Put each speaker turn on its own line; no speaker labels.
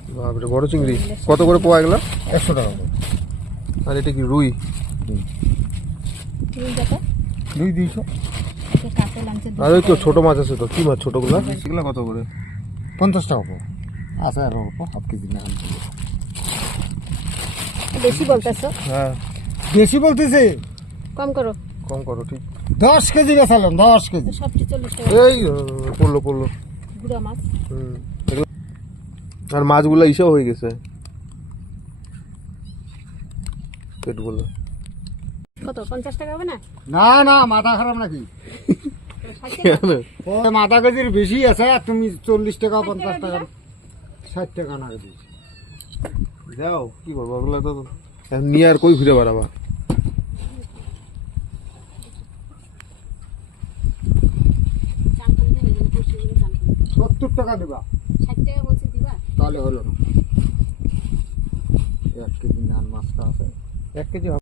বাপরে বড় চিংড়ি। কত করে পোয়া এগুলো?
100 টাকা করে।
আর এটা কি রুই?
রুই 200।
আর ওই তো ছোট মাছ আছে তো, কি মাছ ছোটগুলো? সেগুলো কত করে?
50 টাকা করে। আছে আর অল্প হাফ কেজি না।
বেশি বলতেছো?
হ্যাঁ
বেশি বলতেছে,
কম করো ঠিক।
10 কেজি বেচালাম, 10 কেজি।
সবচেয়ে 40 টাকা
এই পড়লো
গুড়া মাছ।
এগুলো- আর মাছগুলো ইসেও হয়ে গেছে পেটগুলো।
কত 50 টাকা হবে না?
না না, মাথা খারাপ নাকি? ওই মাথা কেজির বেশি আছে, আর তুমি 40 টাকা 50 টাকা 60 টাকা না কেজি।
যাও কি করবো, ওগুলো তো এখন নিয়ে আর কই ঘুরে বেড়াবা।
70 টাকা দিবা,
60 টাকা বলছি দিবা?
তাহলে হলো না। 1 কেজি নান মাছটা আছে।
1 কেজি